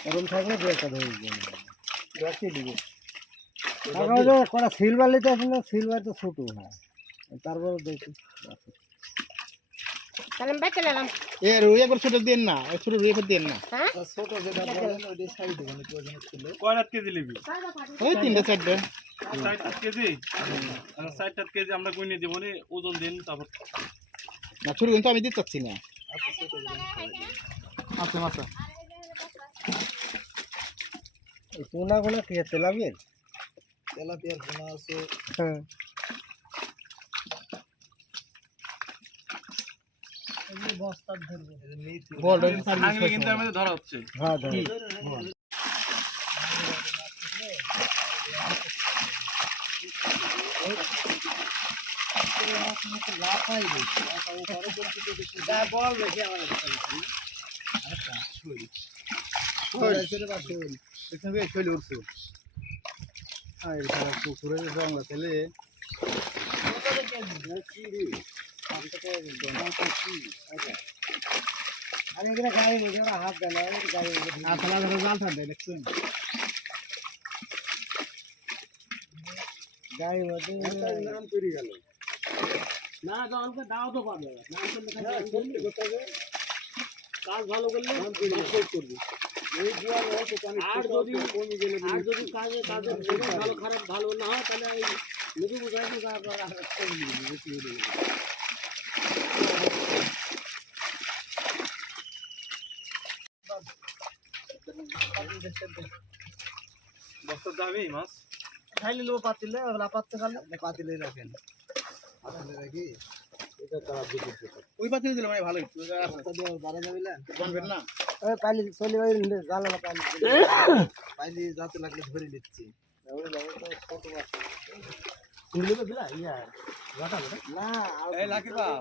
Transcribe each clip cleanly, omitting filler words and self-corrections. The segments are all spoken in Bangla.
এরকম থাকলে দু একটা ধরে দিব কটা সিলভার নিতে আসলে সিলভার তো ছোটো হয় তারপরে দেখি তাহলে আমি বাইতে নিলাম এর রুই একবার ছোট দেন না ছোট রুই একবার দেন না হ্যাঁ ছোটো যেটা বলেন ওইটা সাইড দেবেন ছিল কয়টা কেজি নিবি ওই 3টা 4টা 60 কেজি 60 কেজি আমরা কই নিয়ে দেব নি ওজন দিন তারপর না ছোট কিন্তু আমি দিতে চাচ্ছি না আচ্ছা আচ্ছা এই পোনাগুলো কি তেলাপিয়ার তেলাপিয়ার পোনা আছে হ্যাঁ বস্তা ধরবে বল আঙুলে কিন্তু এর মধ্যে ধরা হচ্ছে হ্যাঁ ধর পুকুরের রঙা খেলে আর এখানে গায়ে রেখে ওরা হাত দেয় না গায়ে আসলা ধরে জাল থাকে দেখছেন গায়ে মধ্যে নাম তৈরি গেল না গাওকে দাও তো পাবে নাম করলে কাজ ভালো করলে শেষ করবি এই জোয়ার হয়তো আর যদি কমে গেলে আর যদি কাজে ভালো খারাপ ভালো না হয় তাহলে এই নদী বুঝাইতে তারপর আর কম দিবি বেশি হয়ে যাবে বস্তার দামই মাছ খাইলে লো পাতিলে লাপাতে খালে পাতিলে রাখেন পাতিলে রাখি এটা তারা দিতে ওই পাতিলে দিলে মানে ভালো হইতো রাস্তা দিয়ে বাড়া যাবেন জানবেন না ওই পাইলি চলে ওই জাল না পাইলি পাইলি যাতে লাগলে ধরে নিচ্ছি ওই লাগে তো ছোট মাছ কুড়লে তো দিলা ইয়া গাটা না এই লাকি বাপ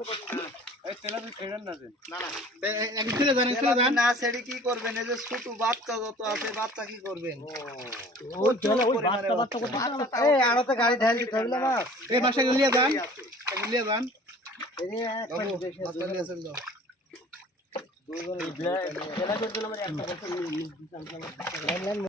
এই তেলাপি ছেড়েন না দেন না না একদিন চলে যান চলে যান না সেটি কি করবেন এই যে ছোট বাচ্চা যত আছে বাচ্চা কি করবেন ওই চলে ওই বাচ্চা এই আড়তে গাড়ি ঢাল দিতে হবে না এই বাসা লিয়ে যান লিয়ে যান এই এক পাশে দেখে বাচ্চা নিয়ে আসেন দাও দুজন